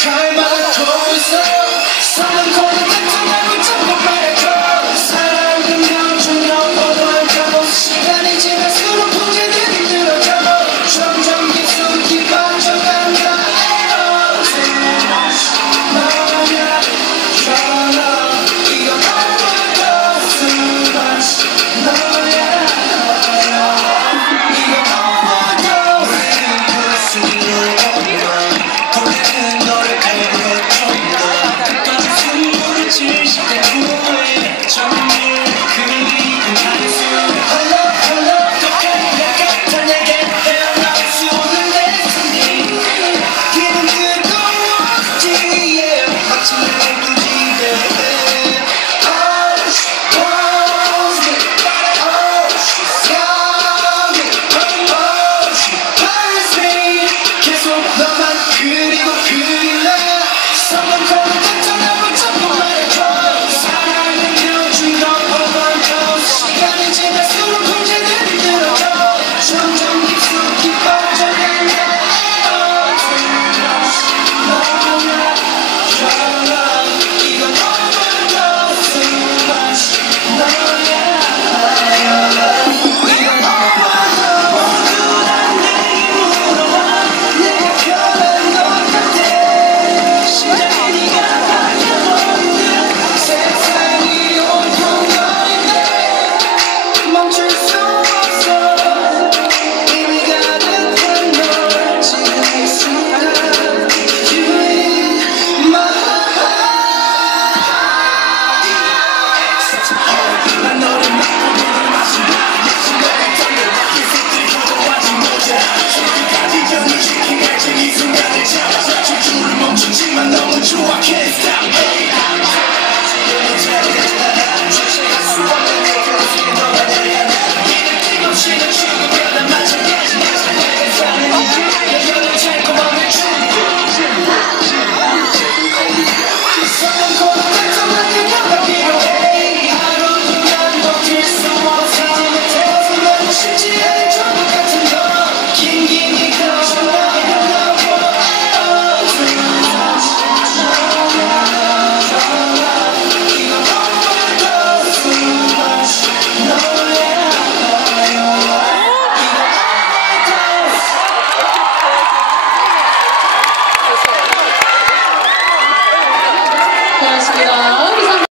time